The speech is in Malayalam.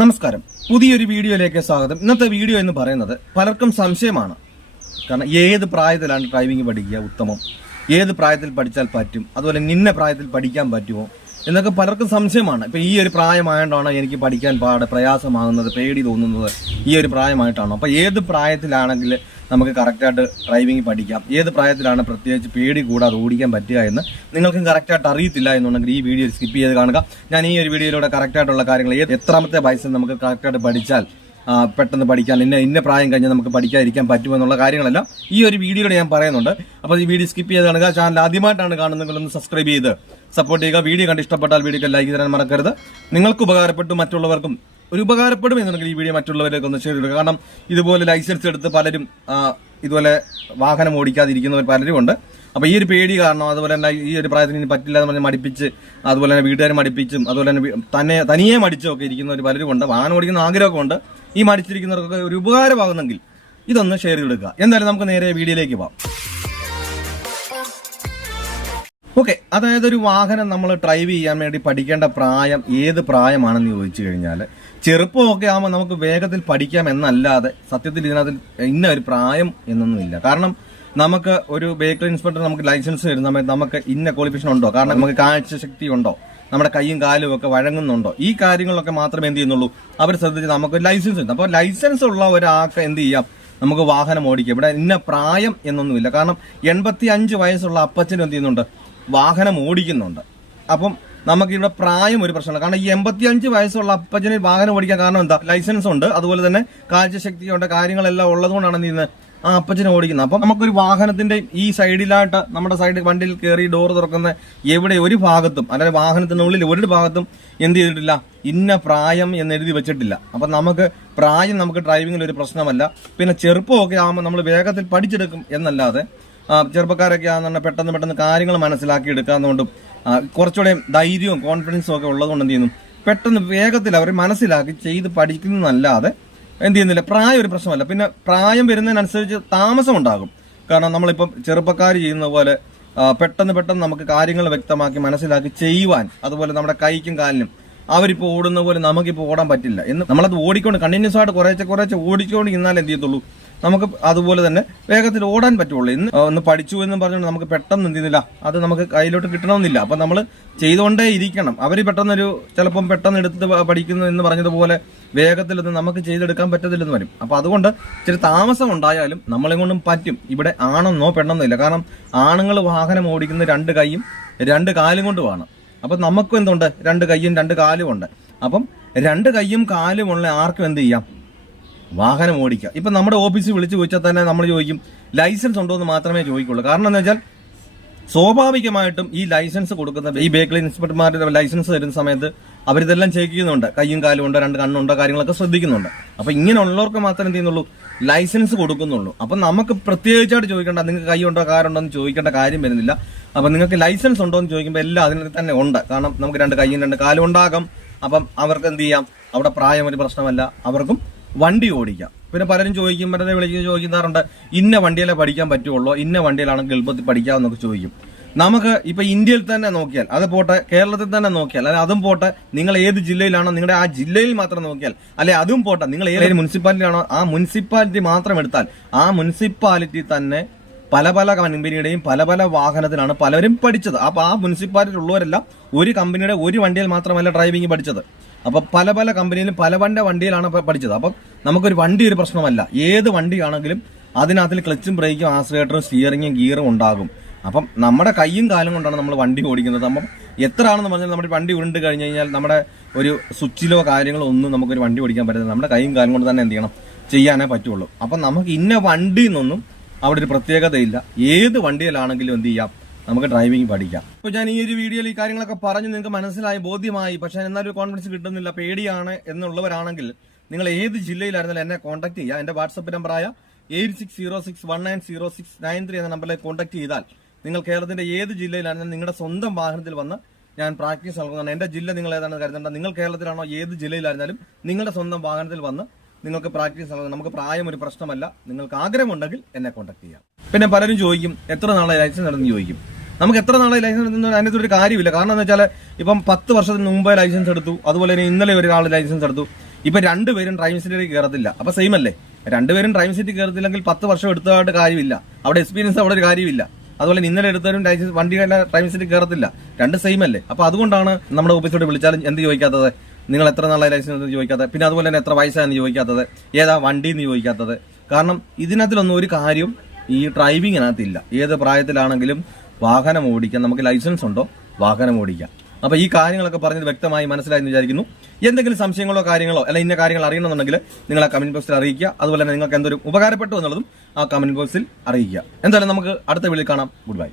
നമസ്കാരം. പുതിയൊരു വീഡിയോയിലേക്ക് സ്വാഗതം. ഇന്നത്തെ വീഡിയോ എന്ന് പറയുന്നത് പലർക്കും സംശയമാണ്. കാരണം ഏത് പ്രായത്തിലാണ് ഡ്രൈവിംഗ് പഠിക്കുക ഉത്തമം? ഏത് പ്രായത്തിൽ പഠിച്ചാൽ പറ്റും? അതുപോലെ നിന്ന പ്രായത്തിൽ പഠിക്കാൻ പറ്റുമോ? എന്നൊക്കെ പലർക്കും സംശയമാണ്. ഇപ്പം ഈ ഒരു പ്രായമായതുകൊണ്ടാണോ എനിക്ക് പഠിക്കാൻ പാട് പ്രയാസമാകുന്നത് പേടി തോന്നുന്നത് ഈ ഒരു പ്രായമായിട്ടാണോ. അപ്പോൾ ഏത് പ്രായത്തിലാണെങ്കിൽ നമുക്ക് കറക്റ്റായിട്ട് ഡ്രൈവിംഗ് പഠിക്കാം. ഏത് പ്രായത്തിലാണ് പ്രത്യേകിച്ച് പേടി കൂടാതെ ഓടിക്കാൻ പറ്റുക എന്ന് നിങ്ങൾക്കും കറക്റ്റായിട്ട് അറിയത്തില്ല എന്നുണ്ടെങ്കിൽ ഈ വീഡിയോ സ്കിപ്പ് ചെയ്ത് കാണുക. ഞാൻ ഈ ഒരു വീഡിയോയിലൂടെ കറക്റ്റായിട്ടുള്ള കാര്യങ്ങൾ ഏത് എത്രാമത്തെ വയസ്സിൽ നമുക്ക് കറക്റ്റായിട്ട് പഠിച്ചാൽ പെട്ടെന്ന് പഠിക്കാൻ ഇന്ന ഇന്ന പ്രായം കഴിഞ്ഞാൽ നമുക്ക് പഠിക്കാതിരിക്കാൻ പറ്റുമെന്നുള്ള കാര്യങ്ങളെല്ലാം ഈ ഒരു വീഡിയോയിൽ ഞാൻ പറയുന്നുണ്ട്. അപ്പോൾ ഈ വീഡിയോ സ്കിപ്പ് ചെയ്ത് കാണുക. ചാനൽ ആദ്യമായിട്ടാണ് കാണുന്നതെങ്കിൽ ഒന്ന് സബ്സ്ക്രൈബ് ചെയ്ത് സപ്പോർട്ട് ചെയ്യുക. വീഡിയോ കണ്ട് ഇഷ്ടപ്പെട്ടാൽ വീഡിയോക്ക് ലൈക്ക് തരാൻ മറക്കരുത്. നിങ്ങൾക്ക് ഉപകാരപ്പെട്ടു മറ്റുള്ളവർക്കും ഒരു ഉപകാരപ്പെടും എന്നുണ്ടെങ്കിൽ ഈ വീഡിയോ മറ്റുള്ളവരൊക്കെ ഒന്ന് ഷെയർ ചെയ്യുക കാരണം ഇതുപോലെ ലൈസൻസ് എടുത്ത് പലരും ഇതുപോലെ വാഹനം ഓടിക്കാതിരിക്കുന്നവർ പലരും ഉണ്ട്. അപ്പോൾ ഈ ഒരു പേടി കാരണം അതുപോലെ തന്നെ ഈ ഒരു പ്രായത്തിന് ഇനി പറ്റില്ല എന്ന് പറഞ്ഞ് മടിപ്പിച്ച് അതുപോലെ തന്നെ വീട്ടുകാരെ മടിപ്പിച്ചും അതുപോലെ തന്നെ തന്നെ തനിയെ മടിച്ചും ഒക്കെ ഇരിക്കുന്നവർ പലരും ഉണ്ട്. വാഹനം ഓടിക്കുന്ന ആഗ്രഹമൊക്കെ ഉണ്ട്. ഈ മടിച്ചിരിക്കുന്നവർക്കൊക്കെ ഒരു ഉപകാരമാകുന്നെങ്കിൽ ഇതൊന്ന് ഷെയർ ചെയ്തെടുക്കുക എന്തായാലും നമുക്ക് നേരെ വീഡിയോയിലേക്ക് പോവാം ഓക്കെ അതായത് ഒരു വാഹനം നമ്മൾ ഡ്രൈവ് ചെയ്യാൻ വേണ്ടി പഠിക്കേണ്ട പ്രായം ഏത് പ്രായമാണെന്ന് ചോദിച്ചു കഴിഞ്ഞാൽ ചെറുപ്പമൊക്കെ ആകുമ്പോൾ നമുക്ക് വേഗത്തിൽ പഠിക്കാം എന്നല്ലാതെ സത്യത്തിൽ ഇതിനകത്ത് ഇന്ന ഒരു പ്രായം എന്നൊന്നുമില്ല കാരണം നമുക്ക് ഒരു വെഹിക്കിൾ ഇൻസ്പെക്ടർ നമുക്ക് ലൈസൻസ് തരുന്ന സമയത്ത് നമുക്ക് ഇന്ന ക്വാളിഫിക്കേഷൻ ഉണ്ടോ? കാരണം നമുക്ക് കാഴ്ച ശക്തി ഉണ്ടോ? നമ്മുടെ കൈയും കാലും ഒക്കെ വഴങ്ങുന്നുണ്ടോ? ഈ കാര്യങ്ങളൊക്കെ മാത്രമേ എന്ത് ചെയ്യുന്നുള്ളൂ? അവർ ശ്രദ്ധിച്ച് നമുക്ക് ലൈസൻസ് ഉണ്ട് അപ്പോൾ ലൈസൻസ് ഉള്ള ഒരാൾക്ക് എന്ത് ചെയ്യാം? നമുക്ക് വാഹനം ഓടിക്കാം. ഇവിടെ ഇന്ന പ്രായം എന്നൊന്നുമില്ല. കാരണം എൺപത്തി അഞ്ച് വയസ്സുള്ള അപ്പച്ചനും എന്ത് ചെയ്യുന്നുണ്ട്? വാഹനം ഓടിക്കുന്നുണ്ട്. അപ്പം നമുക്ക് ഇവിടെ പ്രായം ഒരു പ്രശ്നമാണ് കാരണം ഈ എൺപത്തി അഞ്ച് വയസ്സുള്ള അപ്പച്ചന് വാഹനം ഓടിക്കാൻ കാരണം എന്താ? ലൈസൻസ് ഉണ്ട്. അതുപോലെ തന്നെ കാഴ്ചശക്തിയുണ്ട്. കാര്യങ്ങളെല്ലാം ഉള്ളതുകൊണ്ടാണ് ഇന്ന് ആ അപ്പച്ചന് ഓടിക്കുന്നത്. അപ്പം നമുക്കൊരു വാഹനത്തിന്റെ ഈ സൈഡിലായിട്ട് നമ്മുടെ സൈഡിൽ വണ്ടിയിൽ കയറി ഡോർ തുറക്കുന്ന എവിടെ ഒരു ഭാഗത്തും അല്ലെങ്കിൽ വാഹനത്തിനുള്ളിൽ ഒരു ഭാഗത്തും എന്ത് ചെയ്തിട്ടില്ല? ഇന്ന പ്രായം എന്ന് എഴുതി വെച്ചിട്ടില്ല. അപ്പം നമുക്ക് പ്രായം നമുക്ക് ഡ്രൈവിങ്ങിൽ ഒരു പ്രശ്നമല്ല. പിന്നെ ചെറുപ്പമൊക്കെ ആകുമ്പോൾ നമ്മൾ വേഗത്തിൽ പഠിച്ചെടുക്കും എന്നല്ലാതെ ചെറുപ്പക്കാരൊക്കെ ആണെന്നുണ്ടെങ്കിൽ പെട്ടെന്ന് പെട്ടെന്ന് കാര്യങ്ങൾ മനസ്സിലാക്കി എടുക്കാന്നുകൊണ്ടും ആ, കുറച്ചുകൂടെ ധൈര്യവും കോൺഫിഡൻസും ഒക്കെ ഉള്ളതുകൊണ്ട് എന്ത് ചെയ്യുന്നു? പെട്ടെന്ന് വേഗത്തിൽ അവർ മനസ്സിലാക്കി ചെയ്ത് പഠിക്കുന്നതല്ലാതെ എന്ത് ചെയ്യുന്നില്ല പ്രായം ഒരു പ്രശ്നമല്ല. പിന്നെ പ്രായം വരുന്നതിനനുസരിച്ച് താമസം ഉണ്ടാകും. കാരണം നമ്മളിപ്പം ചെറുപ്പക്കാർ ചെയ്യുന്ന പോലെ പെട്ടെന്ന് പെട്ടെന്ന് നമുക്ക് കാര്യങ്ങൾ വ്യക്തമാക്കി മനസ്സിലാക്കി ചെയ്യുവാൻ അതുപോലെ നമ്മുടെ കൈക്കും കാലിനും അവരിപ്പോൾ ഓടുന്ന പോലെ നമുക്കിപ്പോൾ ഓടാൻ പറ്റില്ല. എന്ന് നമ്മളത് ഓടിക്കൊണ്ട് കണ്ടിന്യൂസ് ആയിട്ട് കുറേശ്ശെ കുറേശ്ശെ ഓടിക്കൊണ്ട് ഇന്നാലെ എന്ത് ചെയ്യത്തുള്ളൂ? നമുക്ക് അതുപോലെ തന്നെ വേഗത്തിൽ ഓടാൻ പറ്റുള്ളൂ. ഇന്ന് ഒന്ന് പഠിച്ചു എന്ന് പറഞ്ഞുകൊണ്ട് നമുക്ക് പെട്ടെന്ന് എന്ത് ചെയ്യുന്നില്ല. അത് നമുക്ക് കയ്യിലോട്ട് കിട്ടണമെന്നില്ല. അപ്പം നമ്മൾ ചെയ്തുകൊണ്ടേ ഇരിക്കണം. അവർ പെട്ടെന്നൊരു ചിലപ്പം പെട്ടെന്ന് എടുത്ത് പഠിക്കുന്നു എന്ന് പറഞ്ഞതുപോലെ വേഗത്തിലൊന്നും നമുക്ക് ചെയ്തെടുക്കാൻ പറ്റത്തില്ലെന്ന് വരും. അപ്പം അതുകൊണ്ട് ഇച്ചിരി താമസം ഉണ്ടായാലും നമ്മളെ കൊണ്ടും പറ്റും. ഇവിടെ ആണെന്നോ പെണ്ണെന്നോ ഇല്ല. കാരണം ആണുങ്ങൾ വാഹനം ഓടിക്കുന്ന രണ്ട് കൈയും രണ്ട് കാലും കൊണ്ട് വേണം അപ്പം നമുക്കും എന്തുണ്ട്? രണ്ട് കൈയും രണ്ട് കാലും ഉണ്ട്. അപ്പം രണ്ട് കൈയും കാലും ഉള്ള ആർക്കും എന്ത് ചെയ്യാം? വാഹനം ഓടിക്കാം ഇപ്പം നമ്മുടെ ഓഫീസിൽ വിളിച്ചു ചോദിച്ചാൽ തന്നെ നമ്മൾ ചോദിക്കും ലൈസൻസ് ഉണ്ടോ എന്ന് മാത്രമേ ചോദിക്കുള്ളൂ. കാരണം എന്താ വെച്ചാൽ സ്വാഭാവികമായിട്ടും ഈ ലൈസൻസ് കൊടുക്കുന്ന ഈ ബേക്കറി ഇൻസ്പെക്ടർമാരുടെ ലൈസൻസ് തരുന്ന സമയത്ത് അവരിതെല്ലാം ചെക്ക് ചെയ്യുന്നുണ്ട്. കയ്യും കാലും ഉണ്ടോ? രണ്ട് കണ്ണുണ്ടോ? കാര്യങ്ങളൊക്കെ ശ്രദ്ധിക്കുന്നുണ്ട്. അപ്പൊ ഇങ്ങനെയുള്ളവർക്ക് മാത്രമേ എന്ത് ചെയ്യുന്നുള്ളൂ? ലൈസൻസ് കൊടുക്കുന്നുള്ളൂ. അപ്പൊ നമുക്ക് പ്രത്യേകിച്ചായിട്ട് ചോദിക്കേണ്ട നിങ്ങൾക്ക് കൈയുണ്ടോ കാറുണ്ടോ എന്ന് ചോദിക്കേണ്ട കാര്യം വരുന്നില്ല. അപ്പൊ നിങ്ങൾക്ക് ലൈസൻസ് ഉണ്ടോ എന്ന് ചോദിക്കുമ്പോൾ എല്ലാം അതിന് തന്നെ ഉണ്ട്. കാരണം നമുക്ക് രണ്ട് കൈയും രണ്ട് കാലും ഉണ്ടാകും. അപ്പം അവർക്ക് എന്ത് ചെയ്യാം? അവിടെ പ്രായം ഒരു പ്രശ്നമല്ല. അവർക്കും വണ്ടി ഓടിക്കാം. പിന്നെ പലരും ചോദിക്കും പലരെ വിളിച്ച് ചോദിക്കുന്നവരുണ്ട് ഇന്ന വണ്ടിയിലേ പഠിക്കാൻ പറ്റുള്ളൂ? ഇന്ന വണ്ടിയിലാണെങ്കിൽ എളുപ്പത്തിൽ പഠിക്കാമെന്നൊക്കെ ചോദിക്കും. നമുക്ക് ഇപ്പൊ ഇന്ത്യയിൽ തന്നെ നോക്കിയാൽ അത് പോട്ടെ കേരളത്തിൽ തന്നെ നോക്കിയാൽ അല്ലെ അതും പോട്ടെ നിങ്ങൾ ഏത് ജില്ലയിലാണോ നിങ്ങളുടെ ആ ജില്ലയിൽ മാത്രം നോക്കിയാൽ അല്ലെ അതും പോട്ടെ നിങ്ങൾ ഏത് മുനിസിപ്പാലിറ്റിയാണോ ആ മുനിസിപ്പാലിറ്റി മാത്രം എടുത്താൽ ആ മുനിസിപ്പാലിറ്റി തന്നെ പല പല കമ്പനിയുടെയും പല പല വാഹനത്തിലാണ് പലരും പഠിച്ചത്. അപ്പൊ ആ മുനിസിപ്പാലിറ്റി ഉള്ളവരെല്ലാം ഒരു കമ്പനിയുടെ ഒരു വണ്ടിയിൽ മാത്രമല്ല ഡ്രൈവിംഗ് പഠിച്ചത്. അപ്പൊ പല പല കമ്പനിയിലും പല പല വണ്ടിയിലാണ് പഠിച്ചത്. അപ്പം നമുക്കൊരു വണ്ടി ഒരു പ്രശ്നമല്ല. ഏത് വണ്ടിയാണെങ്കിലും അതിനകത്തിൽ ക്ലച്ചും ബ്രേക്കും ആശ്രയേറ്ററും സ്റ്റിയറിങ്ങും ഗിയറും ഉണ്ടാകും. അപ്പം നമ്മുടെ കൈയും കാലും കൊണ്ടാണ് നമ്മൾ വണ്ടി ഓടിക്കുന്നത്. അപ്പം എത്ര ആണെന്ന് പറഞ്ഞാൽ നമ്മുടെ വണ്ടി ഉരുണ്ട് കഴിഞ്ഞ് കഴിഞ്ഞാൽ നമ്മുടെ ഒരു സ്വിച്ചിലോ കാര്യങ്ങളോ ഒന്നും നമുക്കൊരു വണ്ടി ഓടിക്കാൻ പറ്റില്ല നമ്മുടെ കൈയും കാലും കൊണ്ട് തന്നെ എന്ത് ചെയ്യണം? ചെയ്യാനേ പറ്റുള്ളൂ. അപ്പം നമുക്ക് ഇന്ന വണ്ടി എന്നൊന്നും അവിടെ ഒരു പ്രത്യേകതയില്ല. ഏത് വണ്ടിയിലാണെങ്കിലും എന്ത് ചെയ്യാം? നമുക്ക് ഡ്രൈവിംഗ് പഠിക്കാം. ഇപ്പോൾ ഞാൻ ഈ ഒരു വീഡിയോയിൽ ഈ കാര്യങ്ങളൊക്കെ പറഞ്ഞ് നിങ്ങൾക്ക് മനസ്സിലായി ബോധ്യമായി. പക്ഷേ എന്നാലും കോൺഫിഡൻസ് കിട്ടുന്നില്ല. പേടിയാണ് എന്നുള്ളവരാണെങ്കിൽ നിങ്ങൾ ഏത് ജില്ലയിലായിരുന്നാലും എന്നെ കോൺടാക്ട് ചെയ്യുക. എന്റെ വാട്സപ്പ് നമ്പറായ eight six zero six one nine zero six nine three എന്ന നമ്പറിലേക്ക് കോൺടാക്ട് ചെയ്താൽ നിങ്ങൾ കേരളത്തിന്റെ ഏത് ജില്ലയിലാണ് നിങ്ങളുടെ സ്വന്തം വാഹനത്തിൽ വന്ന് ഞാൻ പ്രാക്ടീസ് നൽകുന്നതാണ്. എന്റെ ജില്ല നിങ്ങൾ ഏതാണെന്ന് കരുതേണ്ട. നിങ്ങൾ കേരളത്തിലാണോ ഏത് ജില്ലയിലായിരുന്നാലും നിങ്ങളുടെ സ്വന്തം വാഹനത്തിൽ വന്ന് നിങ്ങൾക്ക് പ്രാക്ടീസ് നൽകുന്നത് നമുക്ക് പ്രായം ഒരു പ്രശ്നമല്ല. നിങ്ങൾക്ക് ആഗ്രഹമുണ്ടെങ്കിൽ എന്നെ കോൺടാക്ട് ചെയ്യാം. പിന്നെ പലരും ചോദിക്കും എത്ര നാളെ ലൈസൻസ് നടന്ന്? ചോദിക്കും. നമുക്ക് എത്ര നാളെ ലൈസൻസ് എടുത്തു അതിനകത്ത് ഒരു കാര്യമില്ല. കാരണം എന്ന് വെച്ചാൽ ഇപ്പം പത്ത് വർഷത്തിന് മുമ്പേ ലൈസൻസ് എടുത്തു. അതുപോലെ തന്നെ ഇന്നലെ ഒരാൾ ലൈസൻസ് എടുത്തു. ഇപ്പൊ രണ്ടുപേരും ഡ്രൈവിംഗ് സീറ്റിലേക്ക് കയറത്തില്ല അപ്പൊ സെയിം അല്ലേ? രണ്ടുപേരും ഡ്രൈവിംഗ് സീറ്റിൽ കയറത്തില്ലെങ്കിൽ പത്ത് വർഷം എടുത്തതായിട്ട് കാര്യമില്ല. അവിടെ എക്സ്പീരിയൻസ് അവിടെ ഒരു കാര്യമില്ല. അതുപോലെ ഇന്നലെ എടുത്തവരും ലൈസൻസ് വണ്ടി ഡ്രൈവിംഗ് സീറ്റിൽ കയറത്തില്ല രണ്ട് സെയിം അല്ലേ? അപ്പൊ അതുകൊണ്ടാണ് നമ്മുടെ ഓഫീസോട് വിളിച്ചാലും എന്ത് ചോദിക്കാത്തത്? നിങ്ങൾ എത്ര നാളായി ലൈസൻസ് എന്ന് ചോദിക്കാത്തത്? പിന്നെ അതുപോലെ തന്നെ എത്ര വയസ്സാണെന്ന് ചോദിക്കാത്തത്? ഏതാ വണ്ടി എന്ന് ചോദിക്കാത്തത്? കാരണം ഇതിനകത്തിലൊന്നും ഒരു കാര്യം ഈ ഡ്രൈവിങ്ങിനകത്തില്ല ഏത് പ്രായത്തിലാണെങ്കിലും വാഹനം ഓടിക്കാൻ നമുക്ക് ലൈസൻസ് ഉണ്ടോ? വാഹനം ഓടിക്കാം. അപ്പൊ ഈ കാര്യങ്ങളൊക്കെ പറഞ്ഞത് വ്യക്തമായി മനസ്സിലായെന്ന് വിചാരിക്കുന്നു. എന്തെങ്കിലും സംശയങ്ങളോ കാര്യങ്ങളോ അല്ല ഇന്ന കാര്യങ്ങൾ അറിയണമെന്നുണ്ടെങ്കിൽ നിങ്ങൾ ആ കമന്റ് ബോക്സിൽ അറിയിക്കുക. അതുപോലെ തന്നെ നിങ്ങൾക്ക് എന്തൊരു ഉപകാരപ്പെട്ടു എന്നുള്ളതും ആ കമന്റ് ബോക്സിൽ അറിയിക്കുക. എന്തായാലും നമുക്ക് അടുത്ത വീഡിയോയിൽ കാണാം. Good bye